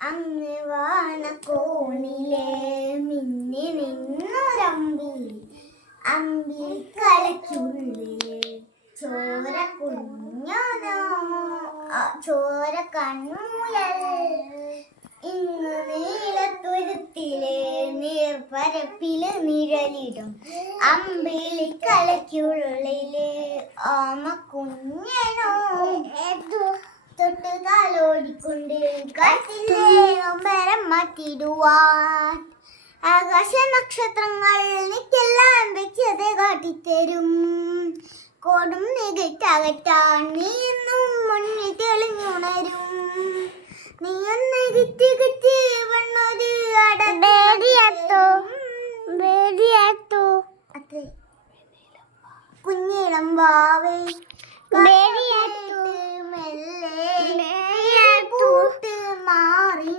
അങ്ങ് വാണക്കോണിലെ മിന്നി നിന്നൊരമ്പിളി അമ്പിളിക്കലയ്ക്കുള്ളില് ചോര കുഞ്ഞനോ ചോര കൺമുയൽ ഇന്ന് നീലത്തുരുത്തിലെ നീർപ്പരപ്പില് നിഴലിടും അമ്പിളിക്കലയ്ക്കുള്ളില് ഓമ കുഞ്ഞനോ തൊട്ട് കാലോടിക്കൊണ്ട് കാറ്റിലെ ഒമ്പരം മാറ്റിടുവാൻ ആകാശ നക്ഷത്രങ്ങൾ നിക്കെല്ലാം വെച്ചത് കാട്ടിത്തരും കോടും നികറ്റകറ്റാൻ നീ എന്നും മുന്നിൽ തെളിഞ്ഞുണരും നീ ഒന്ന് കിറ്റി വണ്ണൊരു അത്രേ കുഞ്ഞിളം വാവേ മെല്ലെ പൂട്ട് മാറി